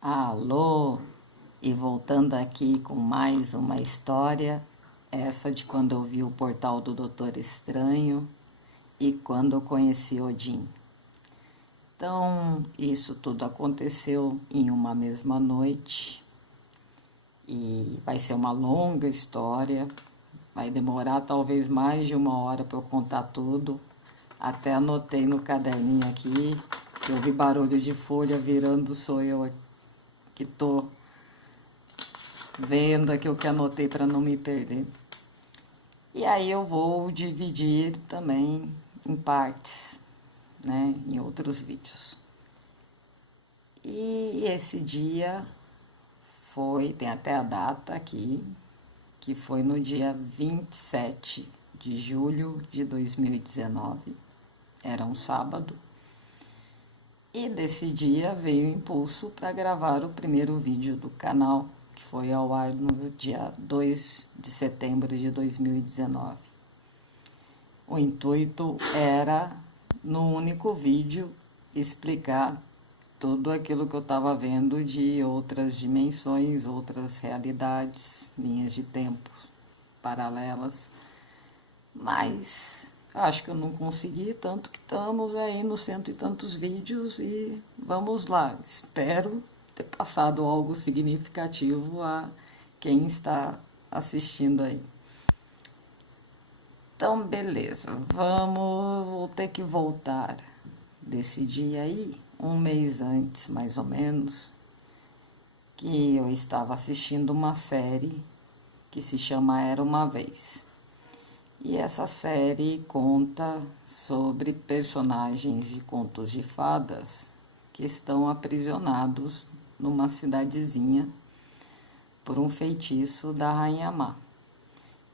Alô, e voltando aqui com mais uma história, essa de quando eu vi o portal do Doutor Estranho e quando eu conheci Odin. Então, isso tudo aconteceu em uma mesma noite e vai ser uma longa história, vai demorar talvez mais de uma hora para eu contar tudo. Até anotei no caderninho aqui, se ouvir barulho de folha virando sou eu que estou vendo aqui o que anotei para não me perder. E aí eu vou dividir também em partes, né, em outros vídeos. E esse dia tem até a data aqui, que foi no dia 27 de julho de 2019, era um sábado. E desse dia veio o impulso para gravar o primeiro vídeo do canal, que foi ao ar no dia 2 de setembro de 2019. O intuito era, no único vídeo, explicar tudo aquilo que eu estava vendo de outras dimensões, outras realidades, linhas de tempo paralelas. Mas acho que eu não consegui, tanto que estamos aí nos cento e tantos vídeos e vamos lá. Espero ter passado algo significativo a quem está assistindo aí. Então, beleza, vou ter que voltar desse dia aí, um mês antes, mais ou menos, que eu estava assistindo uma série que se chama Era Uma Vez. E essa série conta sobre personagens de contos de fadas que estão aprisionados numa cidadezinha por um feitiço da Rainha Má.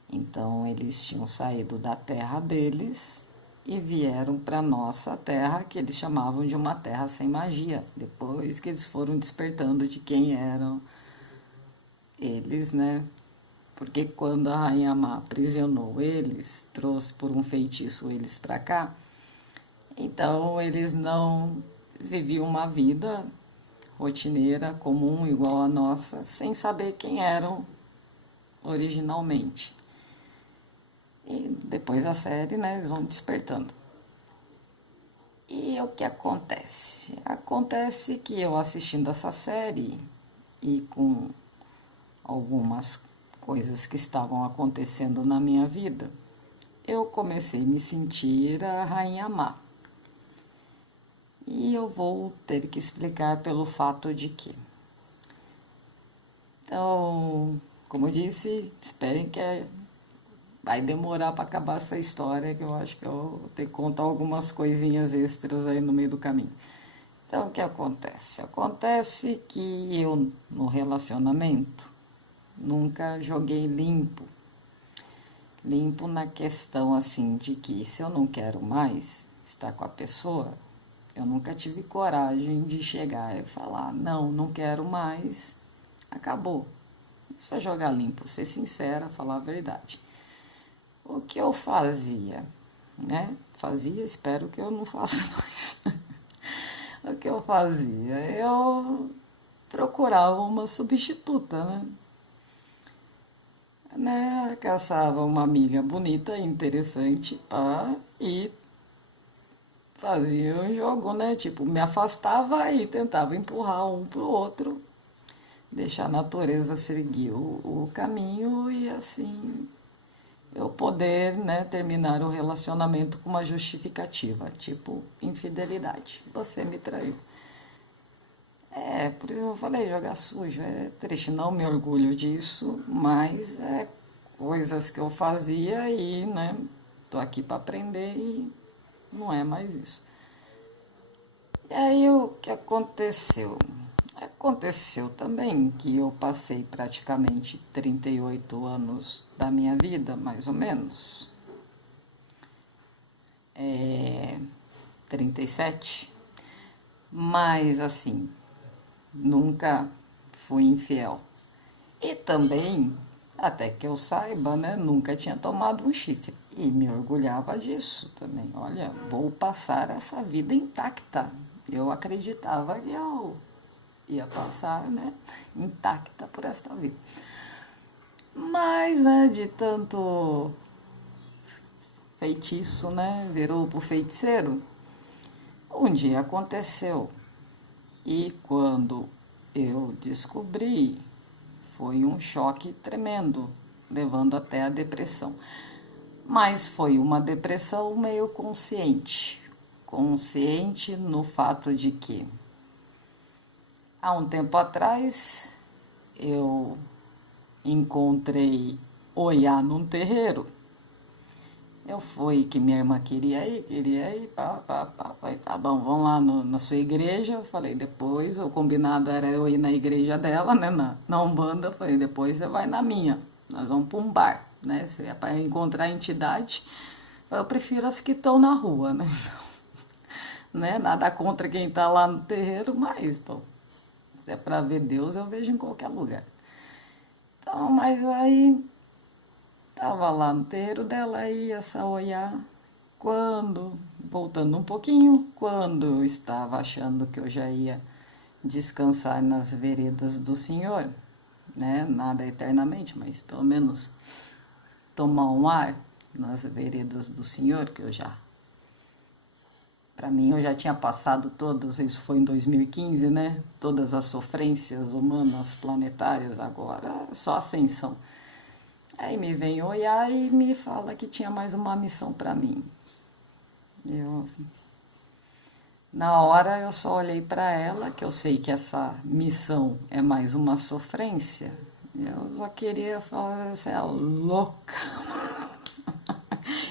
Então eles tinham saído da terra deles e vieram para nossa terra, que eles chamavam de uma terra sem magia, depois que eles foram despertando de quem eram eles, né? Porque quando a Rainha Má aprisionou eles, trouxe por um feitiço eles para cá, então eles viviam uma vida rotineira, comum, igual a nossa, sem saber quem eram originalmente. E depois da série, né, eles vão despertando. E o que acontece? Acontece que eu assistindo essa série e com algumas coisas que estavam acontecendo na minha vida, eu comecei a me sentir a Rainha Má. E eu vou ter que explicar pelo fato de que. Então, como eu disse, esperem que vai demorar para acabar essa história, que eu acho que eu vou ter que contar algumas coisinhas extras aí no meio do caminho. Então, o que acontece? Acontece que eu, no relacionamento, nunca joguei limpo. Limpo na questão, assim, de que se eu não quero mais estar com a pessoa, eu nunca tive coragem de chegar e falar, não quero mais, acabou. Isso é jogar limpo, ser sincera, falar a verdade. O que eu fazia, né? Espero que eu não faça mais. O que eu fazia? Eu procurava uma substituta, né? Caçava uma amiga bonita, interessante, e fazia um jogo, né? Tipo, me afastava e tentava empurrar um pro outro, deixar a natureza seguir o caminho e assim eu poder, né, terminar o relacionamento com uma justificativa, tipo infidelidade. Você me traiu. Por isso eu falei, jogar sujo é triste, não me orgulho disso, mas é coisas que eu fazia e, né, tô aqui para aprender e não é mais isso. E aí o que aconteceu? Aconteceu também que eu passei praticamente 38 anos da minha vida, mais ou menos. 37. Mas assim, nunca fui infiel. E também, até que eu saiba, né, nunca tinha tomado um chifre. E me orgulhava disso também. Olha, vou passar essa vida intacta. Eu acreditava que eu ia passar, né, intacta por esta vida. Mas, né, de tanto feitiço, né, virou pro feiticeiro. Um dia aconteceu e quando eu descobri, foi um choque tremendo, levando até a depressão. Mas foi uma depressão meio consciente. Consciente no fato de que, há um tempo atrás, eu encontrei Oiá num terreiro. Eu fui, que minha irmã queria ir, pá. Falei, tá bom, vamos lá na sua igreja. Eu falei, depois, o combinado era eu ir na igreja dela, né, na Umbanda. Eu falei, depois você vai na minha, nós vamos para um bar, né, se é para encontrar a entidade. Eu prefiro as que estão na rua, né, então, né, nada contra quem tá lá no terreiro, mas, pô, se é para ver Deus, eu vejo em qualquer lugar. Então, mas aí... Estava lá no terreiro dela, ia Oiá, quando, voltando um pouquinho, quando eu estava achando que eu já ia descansar nas veredas do Senhor, né? Nada eternamente, mas pelo menos tomar um ar nas veredas do Senhor, que eu já, para mim, eu já tinha passado todas, isso foi em 2015, né? Todas as sofrências humanas, planetárias, agora só ascensão. Aí me vem Oiá e me fala que tinha mais uma missão para mim. Na hora eu só olhei para ela, que eu sei que essa missão é mais uma sofrência. Eu só queria falar, você é louca.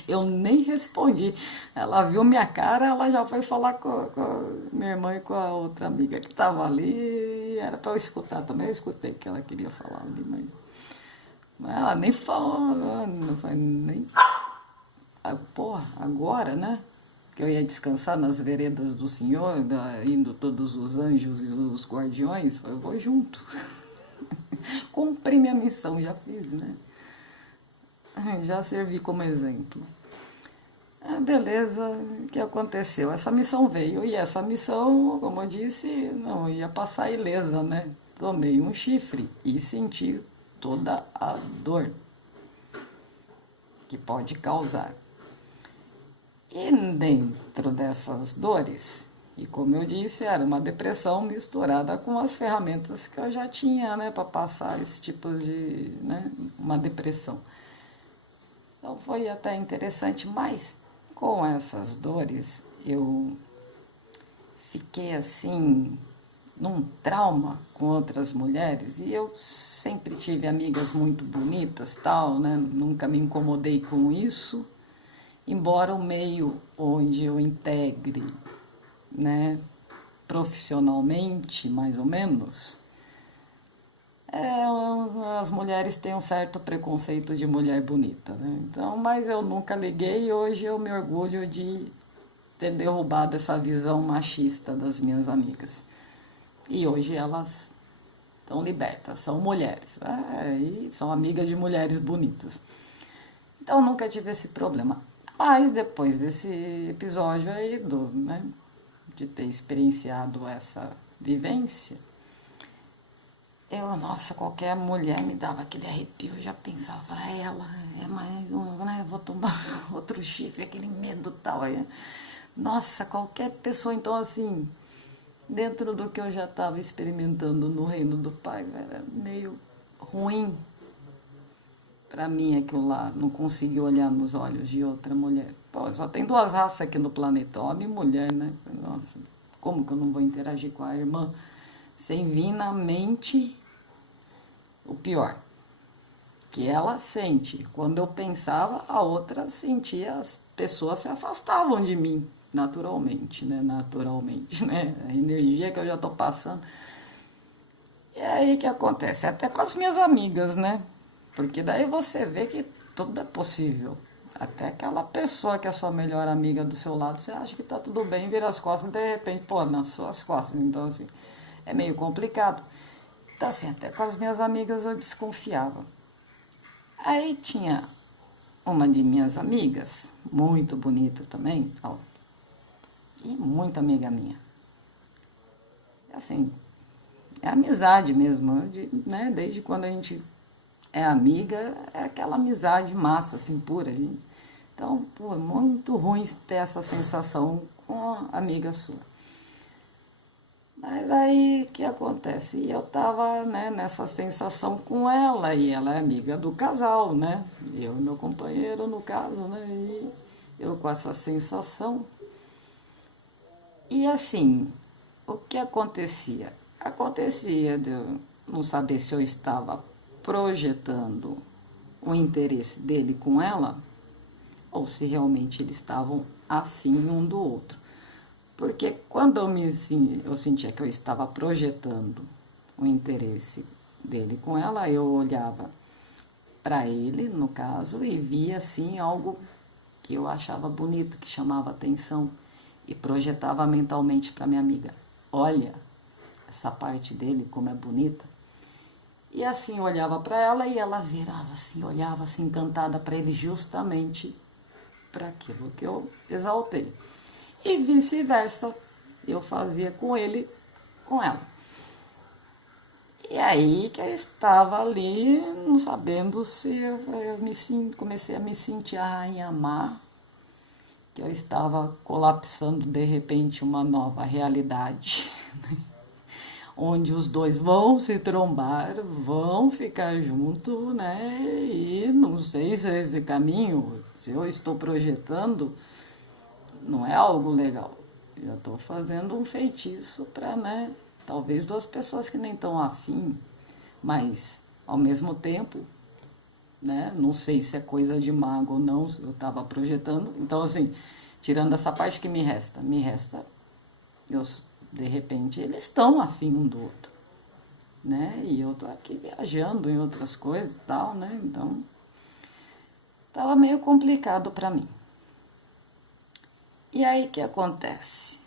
Eu nem respondi. Ela viu minha cara, ela já foi falar com a minha irmã e com a outra amiga que estava ali. Era para eu escutar também. Eu escutei que ela queria falar ali, mas ela nem falou, não foi nem... Porra, agora, né? Que eu ia descansar nas veredas do Senhor, indo todos os anjos e os guardiões, eu vou junto. Cumpri minha missão, já fiz, né? Já servi como exemplo. Beleza, o que aconteceu? Essa missão veio, e essa missão, como eu disse, não ia passar ilesa, né? Tomei um chifre e senti toda a dor que pode causar. E dentro dessas dores, e como eu disse, era uma depressão misturada com as ferramentas que eu já tinha, né, para passar esse tipo de, né, uma depressão. Então foi até interessante, mas com essas dores eu fiquei assim, num trauma com outras mulheres, e eu sempre tive amigas muito bonitas, tal, né? Nunca me incomodei com isso, embora o meio onde eu integre, né, profissionalmente, mais ou menos, as mulheres têm um certo preconceito de mulher bonita, né? Então, mas eu nunca liguei, e hoje eu me orgulho de ter derrubado essa visão machista das minhas amigas. E hoje elas estão libertas, são mulheres, e são amigas de mulheres bonitas. Então nunca tive esse problema. Mas depois desse episódio aí, né, de ter experienciado essa vivência, nossa, qualquer mulher me dava aquele arrepio, eu já pensava, ela é mais uma, né, vou tomar outro chifre, aquele medo tal. Nossa, qualquer pessoa, então assim, dentro do que eu já estava experimentando no reino do Pai, era meio ruim para mim aquilo lá, não conseguir olhar nos olhos de outra mulher. Pô, só tem duas raças aqui no planeta, homem e mulher, né? Nossa, como que eu não vou interagir com a irmã sem vir na mente o pior? Que ela sente. Quando eu pensava, a outra sentia, as pessoas se afastavam de mim, naturalmente, né? Naturalmente, né? A energia que eu já tô passando. E aí o que acontece? Até com as minhas amigas, né? Porque daí você vê que tudo é possível. Até aquela pessoa que é sua melhor amiga do seu lado, você acha que tá tudo bem, vira as costas e de repente, pô, nas suas costas. Então, assim, é meio complicado. Então, assim, até com as minhas amigas eu desconfiava. Aí tinha uma de minhas amigas, muito bonita também, ó, e muito amiga minha. Assim, é amizade mesmo, né? Desde quando a gente é amiga, é aquela amizade massa, assim, pura. Então, pô, muito ruim ter essa sensação com a amiga sua. Mas aí, o que acontece? E eu tava, né, nessa sensação com ela, e ela é amiga do casal, né? Eu e meu companheiro, no caso, né? E eu com essa sensação. E assim, o que acontecia? Acontecia de eu não saber se eu estava projetando o interesse dele com ela, ou se realmente eles estavam afim um do outro. Porque quando eu sentia que eu estava projetando o interesse dele com ela, eu olhava para ele, no caso, e via assim algo que eu achava bonito, que chamava atenção, e projetava mentalmente para minha amiga: olha essa parte dele como é bonita. E assim eu olhava para ela e ela virava assim, olhava assim encantada para ele, justamente para aquilo que eu exaltei. E vice-versa, eu fazia com ele, com ela. E aí que eu estava ali, não sabendo se comecei a me sentir a rainha má, que eu estava colapsando de repente uma nova realidade, onde os dois vão se trombar, vão ficar junto, né? E não sei se esse caminho, se eu estou projetando, não é algo legal. Eu estou fazendo um feitiço para, né? Talvez duas pessoas que nem estão afim, mas ao mesmo tempo, né? Não sei se é coisa de mago ou não, eu estava projetando. Então, assim, tirando essa parte que me resta, eu, de repente, eles estão afim um do outro, né? E eu tô aqui viajando em outras coisas e tal, né? Então, tava meio complicado para mim. E aí, o que acontece?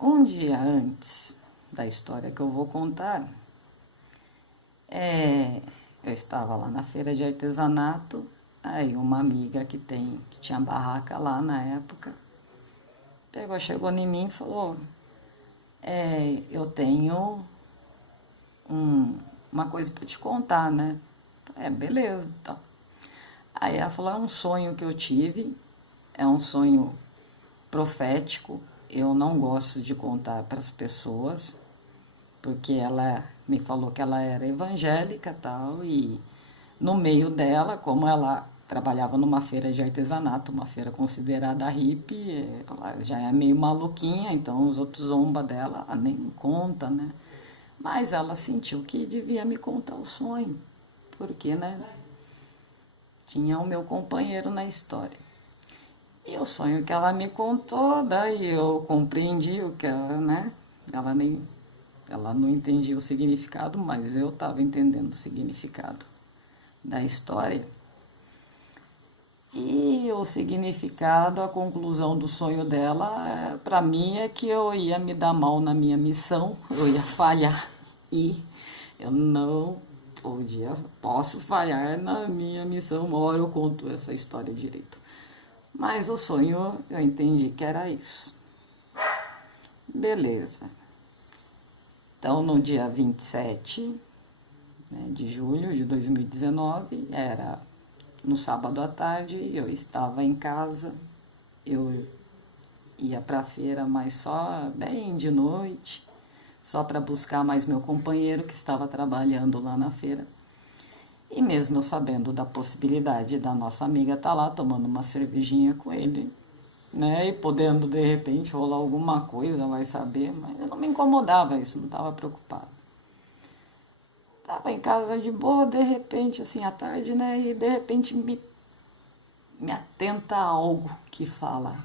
Um dia antes da história que eu vou contar, eu estava lá na feira de artesanato, aí uma amiga que tinha barraca lá na época, chegou em mim e falou: eu tenho uma coisa para te contar, né? Beleza, então. Aí ela falou: é um sonho que eu tive, é um sonho profético, eu não gosto de contar para as pessoas, porque ela me falou que ela era evangélica e tal, e no meio dela, como ela trabalhava numa feira de artesanato, uma feira considerada hippie, ela já é meio maluquinha, então os outros zombam dela, ela nem conta, né? Mas ela sentiu que devia me contar o sonho, porque, né, tinha o meu companheiro na história. E o sonho que ela me contou, daí eu compreendi o que ela, né, ela não entendia o significado, mas eu estava entendendo o significado da história. E o significado, a conclusão do sonho dela, para mim, é que eu ia me dar mal na minha missão, eu ia falhar. E eu não posso falhar na minha missão, uma hora eu conto essa história direito. Mas o sonho, eu entendi que era isso. Beleza. Então, no dia 27, né, de julho de 2019, era no sábado à tarde, eu estava em casa, eu ia para a feira, mas só bem de noite, só para buscar mais meu companheiro que estava trabalhando lá na feira. E mesmo eu sabendo da possibilidade da nossa amiga estar lá tomando uma cervejinha com ele, né, e podendo de repente rolar alguma coisa, vai saber, mas eu não me incomodava isso, não estava preocupada. Estava em casa de boa, de repente, assim, à tarde, né, e de repente me atenta a algo que fala: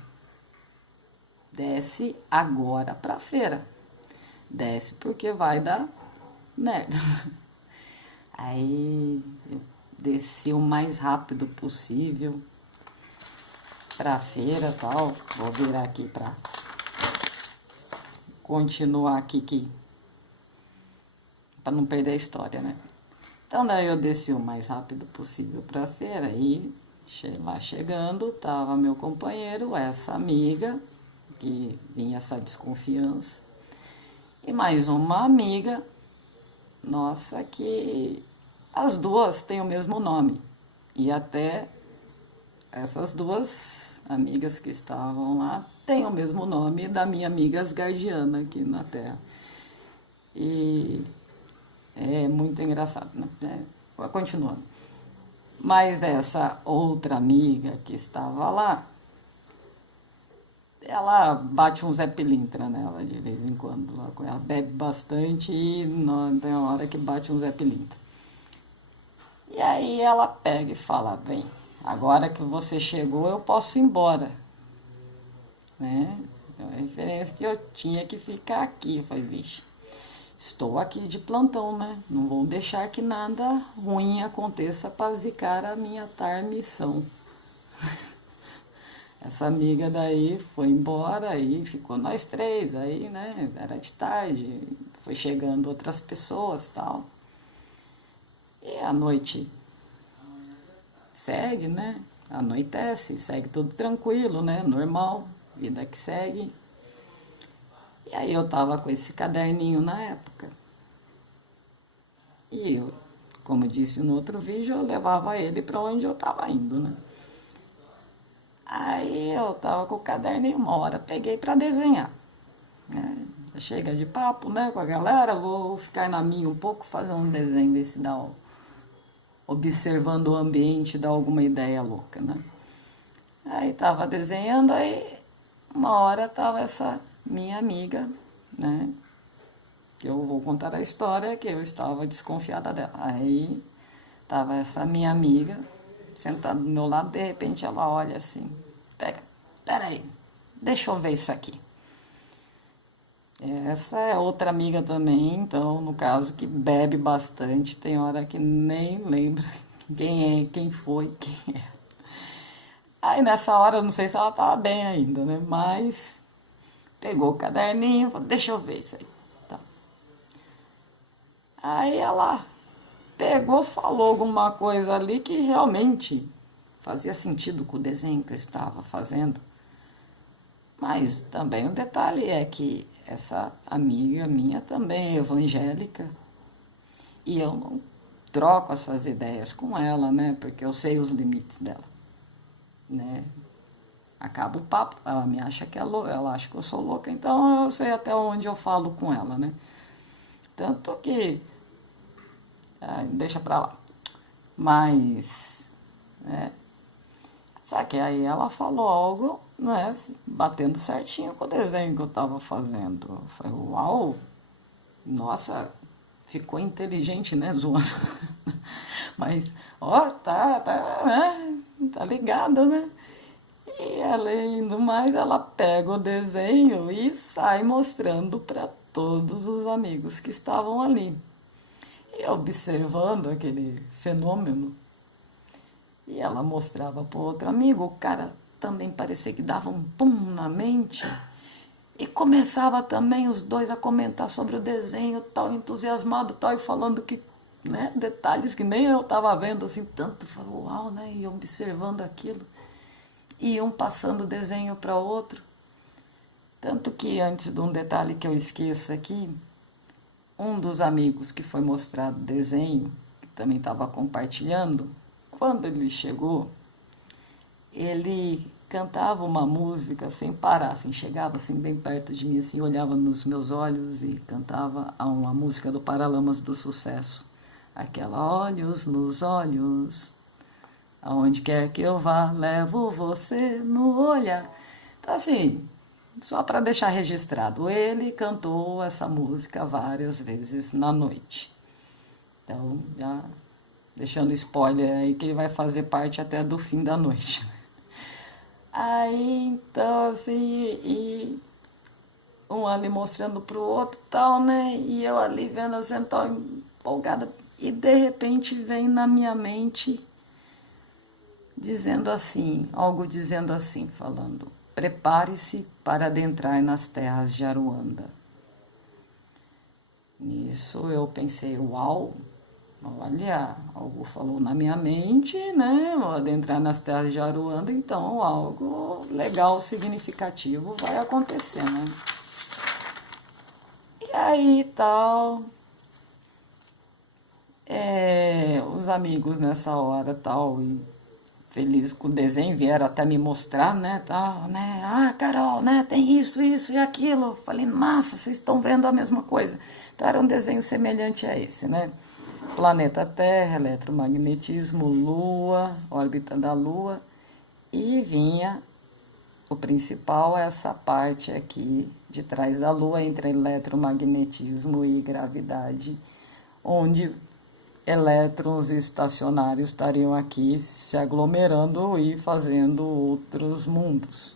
desce agora pra feira, desce porque vai dar merda. Aí eu desci o mais rápido possível pra feira e tal. Vou virar aqui pra continuar aqui, pra não perder a história, né? Então daí eu desci o mais rápido possível pra feira e lá chegando tava meu companheiro, essa amiga, que vinha essa desconfiança, e mais uma amiga nossa, que as duas têm o mesmo nome. E até essas duas amigas que estavam lá têm o mesmo nome da minha amiga asgardiana aqui na Terra. E é muito engraçado, né? Continuando. Mas essa outra amiga que estava lá, ela bate um Zé Pilintra nela de vez em quando. Ela bebe bastante e não, tem uma hora que bate um Zé Pilintra. E aí ela pega e fala, bem, agora que você chegou eu posso ir embora. Né? Então, a referência que eu tinha que ficar aqui. Eu falei, vixe, estou aqui de plantão, né? Não vou deixar que nada ruim aconteça para zicar a minha missão. Essa amiga daí foi embora, aí ficou nós três, aí, né, era de tarde, foi chegando outras pessoas e tal. E a noite segue, né, anoitece, segue tudo tranquilo, né, normal, vida que segue. E aí eu tava com esse caderninho na época. E eu, como eu disse no outro vídeo, eu levava ele para onde eu tava indo, né. Aí eu tava com o caderninho, uma hora peguei para desenhar. Né? Chega de papo, né, com a galera, vou ficar na minha um pouco, fazer um desenho, ver se dá, observando o ambiente, dá alguma ideia louca, né. Aí tava desenhando, aí uma hora tava essa minha amiga, né, que eu vou contar a história, que eu estava desconfiada dela. Aí tava essa minha amiga sentada do meu lado, de repente ela olha assim, peraí, deixa eu ver isso aqui. Essa é outra amiga também, então, no caso, que bebe bastante, tem hora que nem lembra quem é, quem foi, quem é. Aí nessa hora, eu não sei se ela estava bem ainda, né? Mas pegou o caderninho, falou, deixa eu ver isso aí. Então, aí ela pegou, falou alguma coisa ali que realmente fazia sentido com o desenho que eu estava fazendo. Mas também o detalhe é que essa amiga minha também é evangélica e eu não troco essas ideias com ela, né? Porque eu sei os limites dela, né? Acaba o papo, ela me acha que é louca, ela acha que eu sou louca, então eu sei até onde eu falo com ela, né? Tanto que deixa pra lá. Mas, né? Só que aí ela falou algo, né, batendo certinho com o desenho que eu estava fazendo. Eu falei, uau, nossa, ficou inteligente, né, zoando. Mas, ó, né, tá ligado, né? E além do mais, ela pega o desenho e sai mostrando para todos os amigos que estavam ali. E observando aquele fenômeno, e ela mostrava para o outro amigo, o cara também parecia que dava um pum na mente. E começava também os dois a comentar sobre o desenho, tal, entusiasmado, tal, e falando que, né, detalhes que nem eu estava vendo, assim, tanto, falou, uau, né, e observando aquilo. E um passando o desenho para o outro. Tanto que, antes de um detalhe que eu esqueço aqui, um dos amigos que foi mostrado o desenho, que também estava compartilhando, quando ele chegou, ele cantava uma música sem parar, assim, chegava assim bem perto de mim, assim, olhava nos meus olhos e cantava uma música do Paralamas do Sucesso. Aquela olhos nos olhos, aonde quer que eu vá, levo você no olhar. Então, assim, só para deixar registrado, ele cantou essa música várias vezes na noite. Então, já deixando spoiler aí que ele vai fazer parte até do fim da noite. Aí, então, assim, e um ali mostrando pro outro tal, né? E eu ali vendo assim, tão empolgada. E de repente vem na minha mente dizendo assim, algo dizendo assim, falando, prepare-se para adentrar nas terras de Aruanda. Nisso eu pensei, uau, olha, algo falou na minha mente, né? Vou adentrar nas terras de Aruanda, então algo legal, significativo vai acontecer, né? E aí tal, Os amigos nessa hora tal, e felizes com o desenho, vieram até me mostrar, né, tal, né, ah, Carol, né, tem isso e aquilo. Falei, massa, vocês estão vendo a mesma coisa. Então era um desenho semelhante a esse, né, planeta Terra, eletromagnetismo, Lua, órbita da Lua, e vinha o principal, essa parte aqui de trás da Lua, entre eletromagnetismo e gravidade, onde elétrons estacionários estariam aqui se aglomerando e fazendo outros mundos.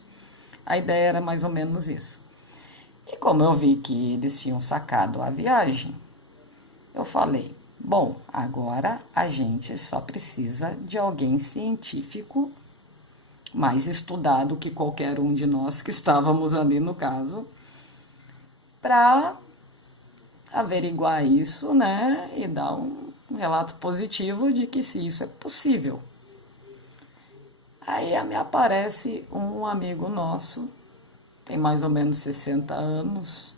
A ideia era mais ou menos isso. E como eu vi que eles tinham sacado a viagem, eu falei, bom, agora a gente só precisa de alguém científico mais estudado que qualquer um de nós que estávamos ali no caso, para averiguar isso, né, e dar um relato positivo de que se isso é possível. Aí me aparece um amigo nosso, tem mais ou menos 60 anos,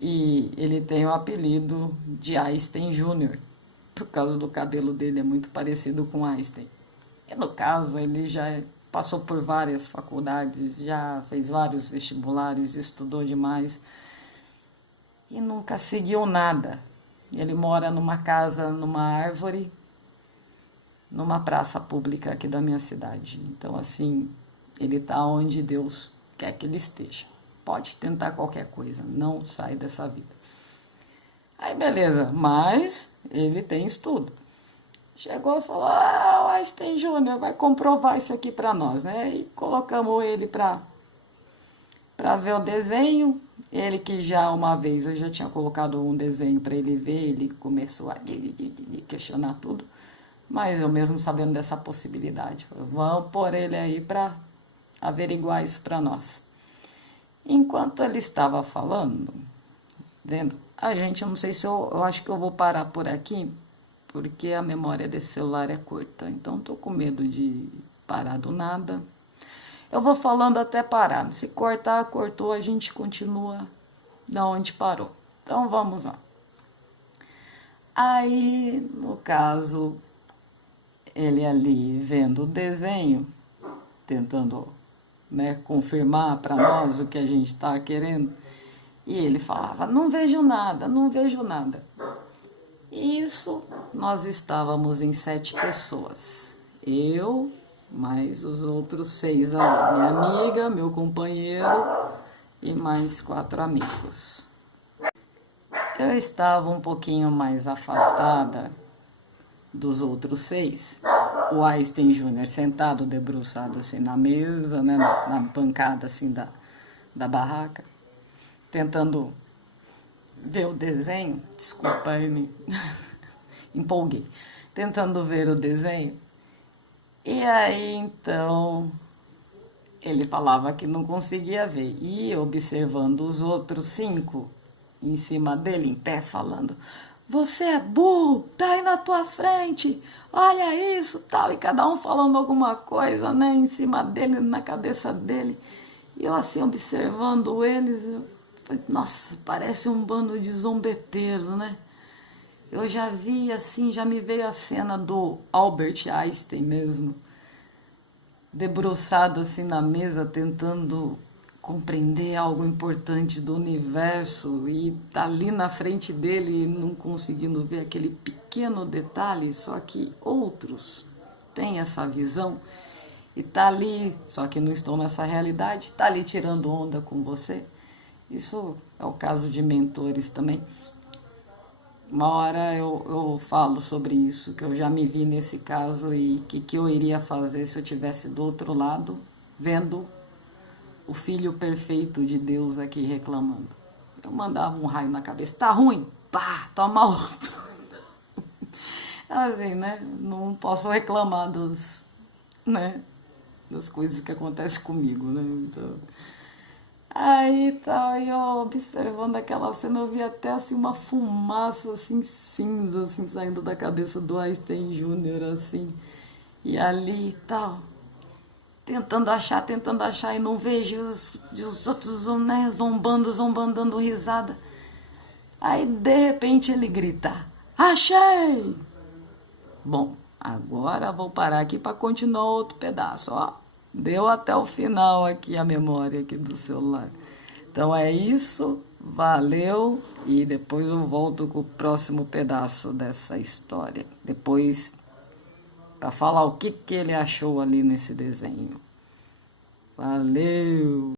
e ele tem o apelido de Einstein Júnior, por causa do cabelo dele, é muito parecido com Einstein. E no caso, ele já passou por várias faculdades, já fez vários vestibulares, estudou demais e nunca seguiu nada. Ele mora numa casa, numa árvore, numa praça pública aqui da minha cidade. Então, assim, ele está onde Deus quer que ele esteja. Pode tentar qualquer coisa, não sai dessa vida. Aí, beleza, mas ele tem estudo. Chegou e falou, o Einstein Júnior vai comprovar isso aqui para nós, né? E colocamos ele para ver o desenho. Ele que já uma vez, eu já tinha colocado um desenho para ele ver, ele começou a questionar tudo. Mas eu mesmo sabendo dessa possibilidade, falei, vamos pôr ele aí para averiguar isso para nós. Enquanto ele estava falando, vendo, eu não sei se eu acho que eu vou parar por aqui, porque a memória desse celular é curta, então estou com medo de parar do nada. Eu vou falando até parar, se cortar, cortou, a gente continua da onde parou. Então vamos lá. Aí, no caso, ele ali vendo o desenho, tentando, né, confirmar para nós o que a gente está querendo, e ele falava, não vejo nada, não vejo nada. Isso, nós estávamos em 7 pessoas. Eu, mais os outros 6 ali. Minha amiga, meu companheiro e mais 4 amigos. Eu estava um pouquinho mais afastada dos outros 6. O Einstein Júnior sentado, debruçado assim na mesa, né, na bancada assim da barraca, tentando ver o desenho, desculpa, eu me empolguei, tentando ver o desenho, e aí então ele falava que não conseguia ver, e observando os outros 5 em cima dele, em pé, falando, você é burro, tá aí na tua frente, olha isso, tal, e cada um falando alguma coisa, né, em cima dele, na cabeça dele, e eu assim observando eles, eu falei, nossa, parece um bando de zombeteiros, né? Eu já vi assim, já me veio a cena do Albert Einstein mesmo, debruçado assim na mesa, tentando compreender algo importante do universo e tá ali na frente dele e não conseguindo ver aquele pequeno detalhe, só que outros têm essa visão e tá ali, só que não estão nessa realidade, tá ali tirando onda com você. Isso é o caso de mentores também. Uma hora eu falo sobre isso, que eu já me vi nesse caso e que eu iria fazer se eu estivesse do outro lado, vendo o filho perfeito de Deus aqui reclamando. Eu mandava um raio na cabeça, tá ruim? Pá, toma outro. Assim, né? Não posso reclamar né, das coisas que acontecem comigo, né? Então... Aí tá, eu observando aquela cena, eu vi até assim uma fumaça assim cinza assim saindo da cabeça do Einstein Júnior assim. E ali e tal, tentando achar e não vejo os outros, né, zombando, dando risada. Aí de repente ele grita: Achei! Bom, agora vou parar aqui para continuar outro pedaço, ó. Deu até o final aqui a memória aqui do celular. Então é isso, valeu, e depois eu volto com o próximo pedaço dessa história. Depois, para falar o que ele achou ali nesse desenho. Valeu!